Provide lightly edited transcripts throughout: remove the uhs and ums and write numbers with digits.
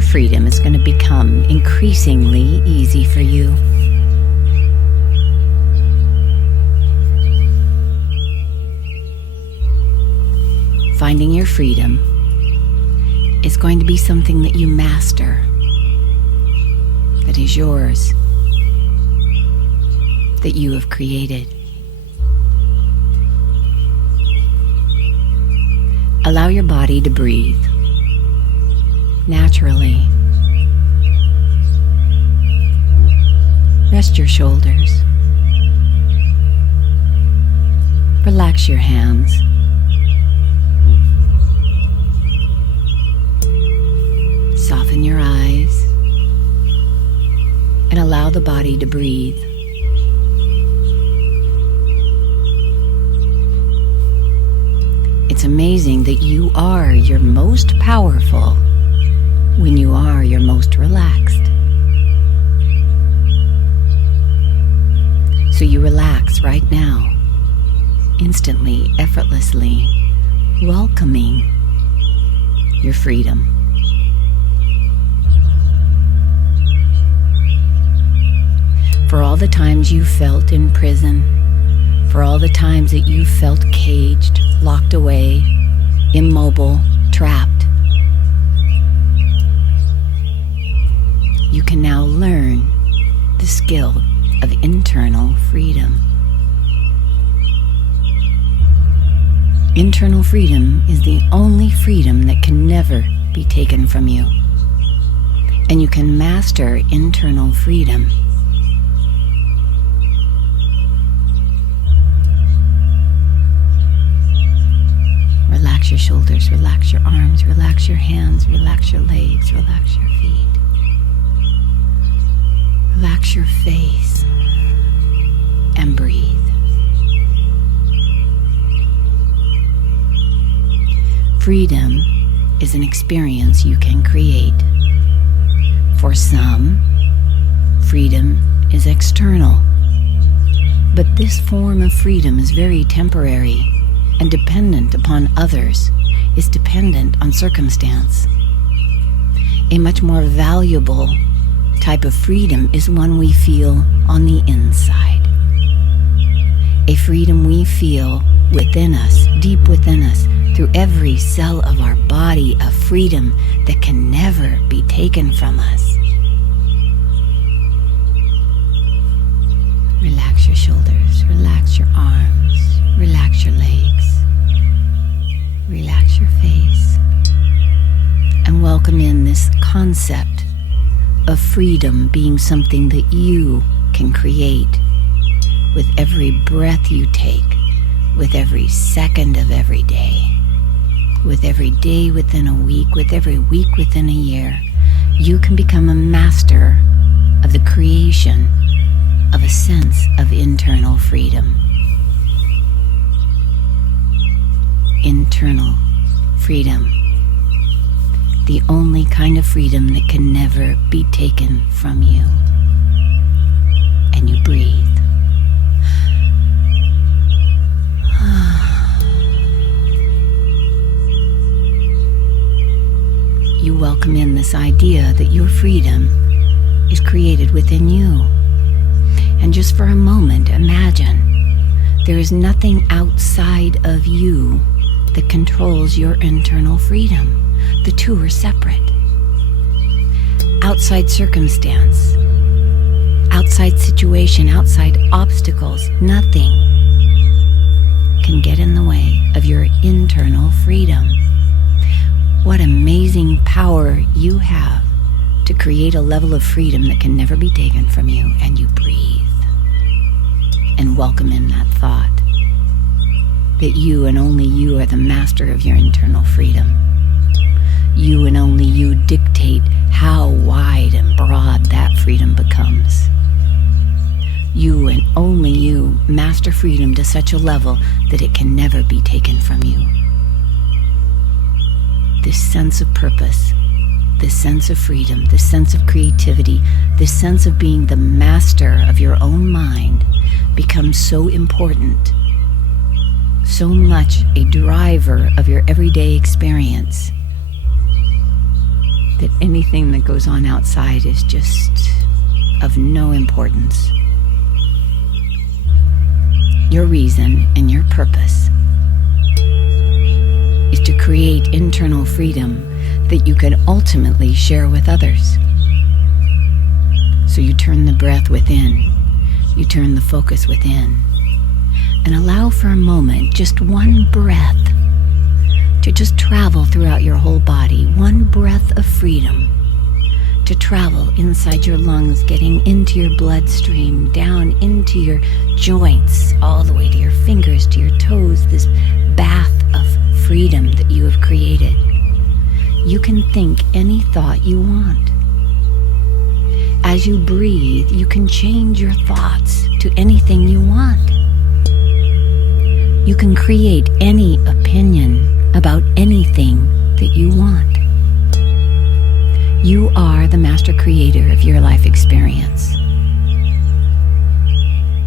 your freedom is going to become increasingly easy for you. Finding your freedom is going to be something that you master, that is yours, that you have created. Allow your body to breathe naturally. Rest your shoulders. Relax your hands. Soften your eyes and allow the body to breathe. It's amazing that you are your most powerful when you are your most relaxed. So you relax right now, instantly, effortlessly, welcoming your freedom. For all the times you felt in prison, for all the times that you felt caged, locked away, immobile, trapped, you can now learn the skill of internal freedom. Internal freedom is the only freedom that can never be taken from you. And you can master internal freedom. Relax your shoulders, relax your arms, relax your hands, relax your legs, relax your feet. Relax your face and breathe. Freedom is an experience you can create. For some, freedom is external. But this form of freedom is very temporary and dependent upon others, is dependent on circumstance. A much more valuable type of freedom is one we feel on the inside. A freedom we feel within us, deep within us, through every cell of our body, a freedom that can never be taken from us. Relax your shoulders, relax your arms, relax your legs. Relax your face and welcome in this concept of freedom being something that you can create with every breath you take, with every second of every day, with every day within a week, with every week within a year. You can become a master of the creation of a sense of internal freedom. Internal freedom. The only kind of freedom that can never be taken from you. And you breathe. You welcome in this idea that your freedom is created within you. And just for a moment, imagine there is nothing outside of you that controls your internal freedom. The two are separate. Outside circumstance, outside situation, outside obstacles, nothing can get in the way of your internal freedom. What amazing power you have to create a level of freedom that can never be taken from you. And you breathe and welcome in that thought that you and only you are the master of your internal freedom. You and only you dictate how wide and broad that freedom becomes. You and only you master freedom to such a level that it can never be taken from you. This sense of purpose, this sense of freedom, this sense of creativity, this sense of being the master of your own mind becomes so important, so much a driver of your everyday experience, that anything that goes on outside is just of no importance. Your reason and your purpose is to create internal freedom that you can ultimately share with others. So you turn the breath within, you turn the focus within, and allow for a moment, just one breath, to just travel throughout your whole body, one breath of freedom to travel inside your lungs, getting into your bloodstream, down into your joints, all the way to your fingers, to your toes, this bath of freedom that you have created. You can think any thought you want. As you breathe, you can change your thoughts to anything you want. You can create any opinion about anything that you want. You are the master creator of your life experience.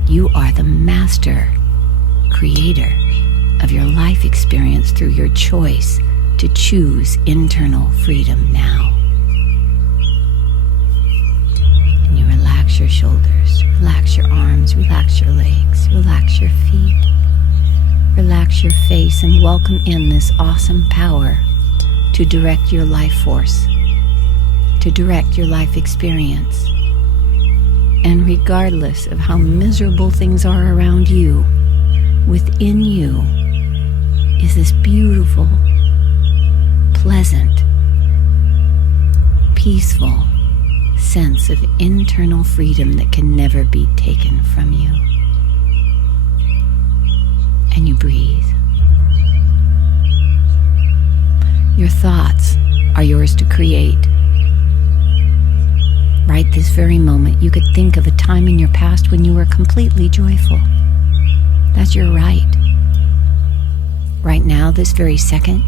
You are the master creator of your life experience through your choice to choose internal freedom now. And you relax your shoulders, relax your arms, relax your legs, relax your feet, relax your face, and welcome in this awesome power to direct your life force, to direct your life experience. And regardless of how miserable things are around you, within you is this beautiful, pleasant, peaceful sense of internal freedom that can never be taken from you. And you breathe. Your thoughts are yours to create. Right this very moment, you could think of a time in your past when you were completely joyful. That's your right. Right now, this very second,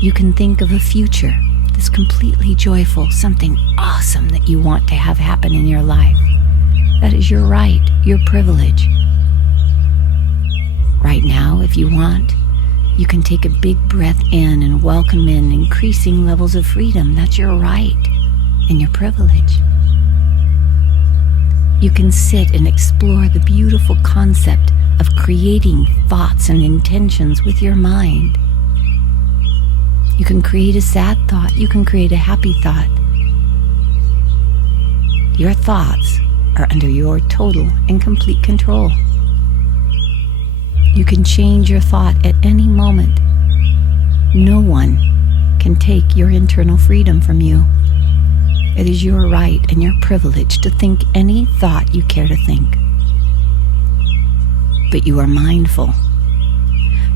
you can think of a future that's completely joyful, something awesome that you want to have happen in your life. That is your right, your privilege. Right now, if you want, you can take a big breath in and welcome in increasing levels of freedom. That's your right and your privilege. You can sit and explore the beautiful concept of creating thoughts and intentions with your mind. You can create a sad thought. You can create a happy thought. Your thoughts are under your total and complete control. You can change your thought at any moment. No one can take your internal freedom from you. It is your right and your privilege to think any thought you care to think. But you are mindful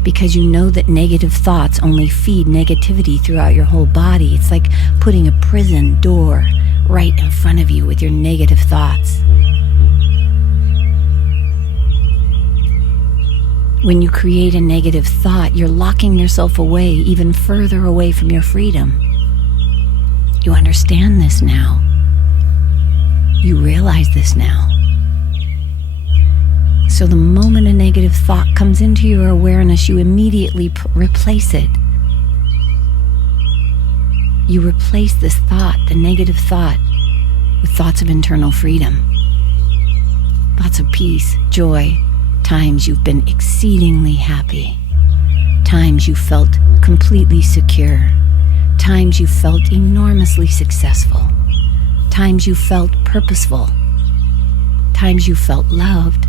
because you know that negative thoughts only feed negativity throughout your whole body. It's like putting a prison door right in front of you with your negative thoughts. When you create a negative thought, you're locking yourself away, even further away from your freedom. You understand this now. You realize this now. So the moment a negative thought comes into your awareness, you immediately replace it. You replace this thought, the negative thought, with thoughts of internal freedom. Thoughts of peace, joy, times you've been exceedingly happy, times you felt completely secure, times you felt enormously successful, times you felt purposeful, times you felt loved.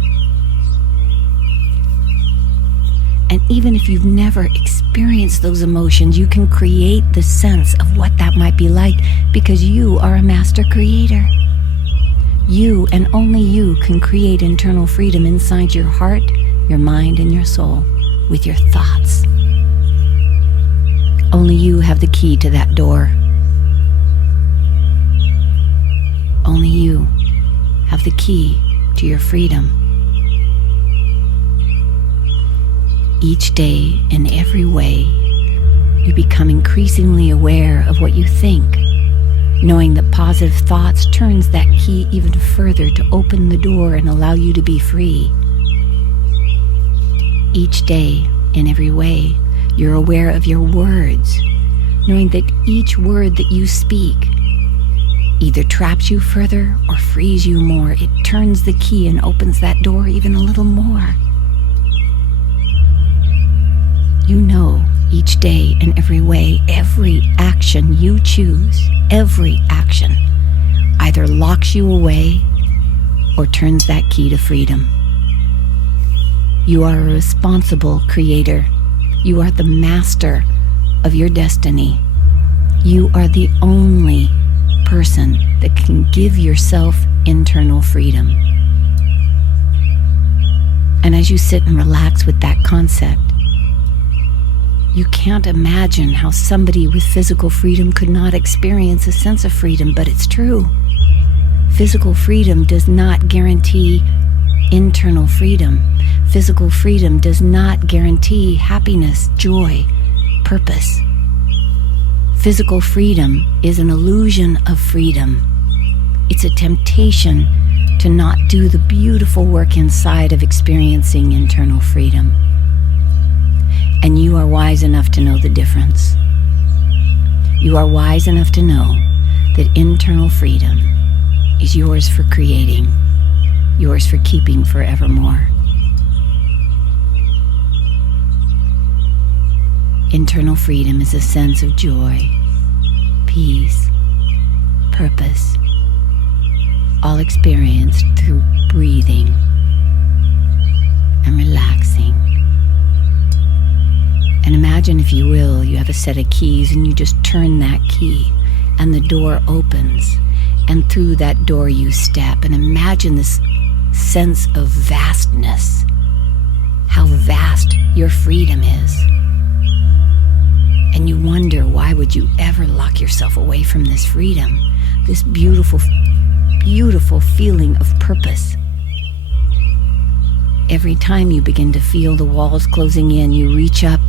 And even if you've never experienced those emotions, you can create the sense of what that might be like because you are a master creator. You and only you can create internal freedom inside your heart, your mind, and your soul with your thoughts. Only you have the key to that door. Only you have the key to your freedom. Each day, in every way, you become increasingly aware of what you think. Knowing that positive thoughts turns that key even further to open the door and allow you to be free. Each day, in every way, you're aware of your words. knowing that each word that you speak either traps you further or frees you more. It turns the key and opens that door even a little more. You know each day in every way, every action you choose, every action either locks you away or turns that key to freedom. You are a responsible creator. You are the master of your destiny. You are the only person that can give yourself internal freedom. And as you sit and relax with that concept, you can't imagine how somebody with physical freedom could not experience a sense of freedom, but it's true. Physical freedom does not guarantee internal freedom. Physical freedom does not guarantee happiness, joy, purpose. Physical freedom is an illusion of freedom. It's a temptation to not do the beautiful work inside of experiencing internal freedom. And you are wise enough to know the difference. You are wise enough to know that internal freedom is yours for creating, yours for keeping forevermore. Internal freedom is a sense of joy, peace, purpose, all experienced through breathing and relaxing. And imagine, if you will, you have a set of keys and you just turn that key and the door opens, and through that door you step, and imagine this sense of vastness, how vast your freedom is. And you wonder, why would you ever lock yourself away from this freedom, this beautiful, beautiful feeling of purpose? Every time you begin to feel the walls closing in, you reach up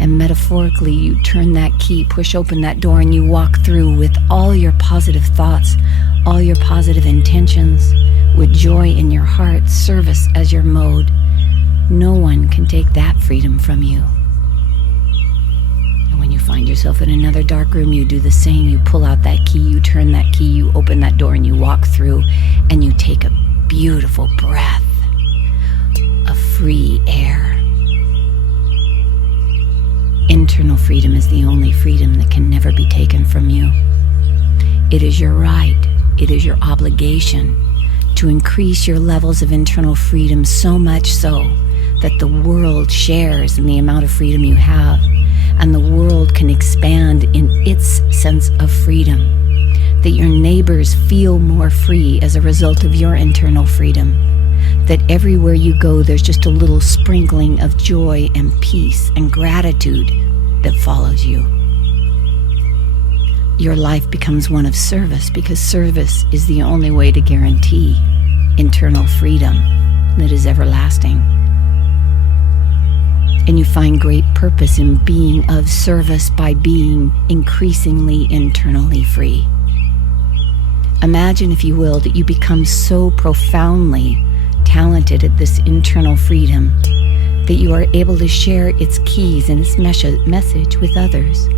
and metaphorically you turn that key, push open that door, and you walk through with all your positive thoughts, all your positive intentions, with joy in your heart, service as your mode. No one can take that freedom from you. When you find yourself in another dark room, you do the same. You pull out that key, you turn that key, you open that door, and you walk through, and you take a beautiful breath of free air. Internal freedom is the only freedom that can never be taken from you. It is your right, it is your obligation to increase your levels of internal freedom, so much so that the world shares in the amount of freedom you have, and the world can expand in its sense of freedom, that your neighbors feel more free as a result of your internal freedom, that everywhere you go there's just a little sprinkling of joy and peace and gratitude that follows you. Your life becomes one of service, because service is the only way to guarantee internal freedom that is everlasting. And you find great purpose in being of service by being increasingly internally free. Imagine, if you will, that you become so profoundly talented at this internal freedom that you are able to share its keys and its message with others.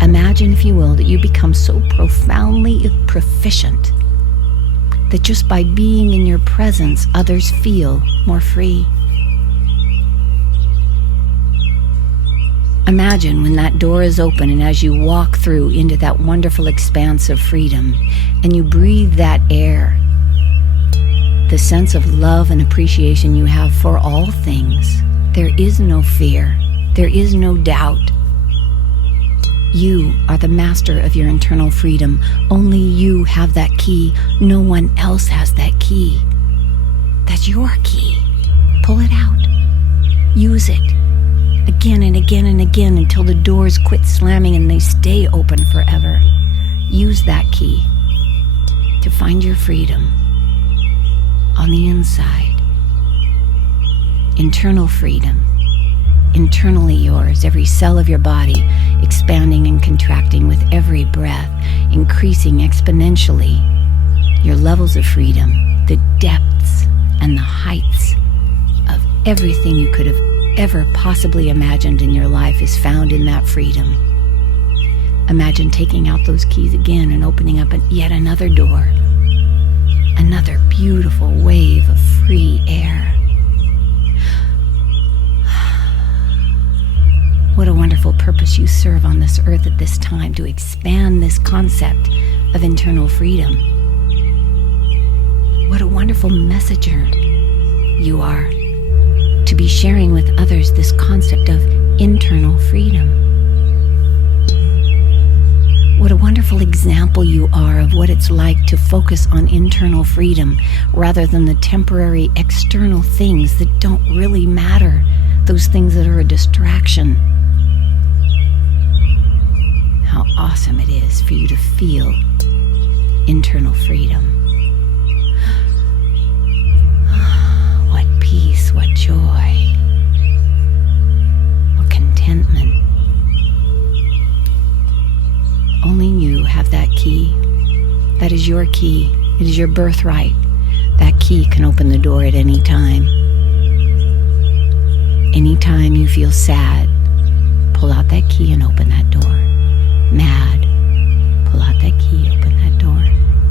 Imagine, if you will, that you become so profoundly proficient that just by being in your presence, others feel more free. Imagine when that door is open, and as you walk through into that wonderful expanse of freedom, and you breathe that air, the sense of love and appreciation you have for all things. There is no fear. There is no doubt. You are the master of your internal freedom. Only you have that key. No one else has that key. That's your key. Pull it out. Use it. Again and again and again until the doors quit slamming and they stay open forever. Use that key to find your freedom on the inside. Internal freedom. Internally yours, every cell of your body expanding and contracting with every breath, increasing exponentially your levels of freedom, the depths and the heights of everything you could have ever possibly imagined in your life is found in that freedom. Imagine taking out those keys again and opening up yet another door. Another beautiful wave of free air. What a wonderful purpose you serve on this earth at this time, to expand this concept of internal freedom. What a wonderful messenger you are, to be sharing with others this concept of internal freedom. What a wonderful example you are of what it's like to focus on internal freedom rather than the temporary external things that don't really matter, those things that are a distraction. How awesome it is for you to feel internal freedom. What peace, what joy, what contentment. Only you have that key. That is your key. It is your birthright. That key can open the door at any time. Anytime you feel sad, pull out that key and open that door. Mad, pull out that key, open that door.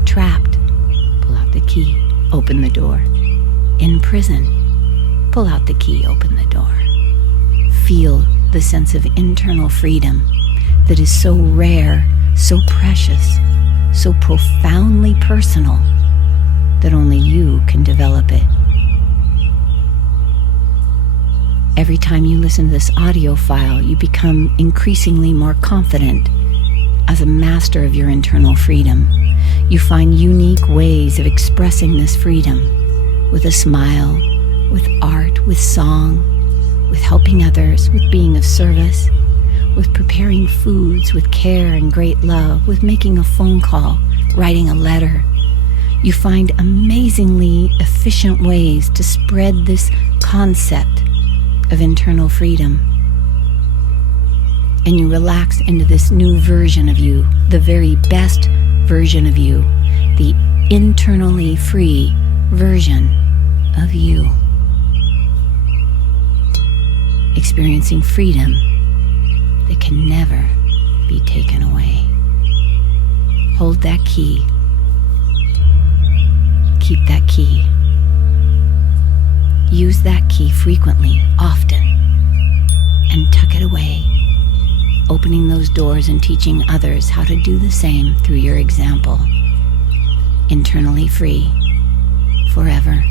Trapped, pull out the key, open the door. In prison, pull out the key, open the door. Feel the sense of internal freedom that is so rare, so precious, so profoundly personal that only you can develop it. Every time you listen to this audio file, you become increasingly more confident as a master of your internal freedom. You find unique ways of expressing this freedom with a smile, with art, with song, with helping others, with being of service, with preparing foods with care and great love, with making a phone call, writing a letter. You find amazingly efficient ways to spread this concept of internal freedom. And you relax into this new version of you, the very best version of you, the internally free version of you. Experiencing freedom that can never be taken away. Hold that key. Keep that key. Use that key frequently, often, and tuck it away, opening those doors and teaching others how to do the same through your example. Internally free, forever.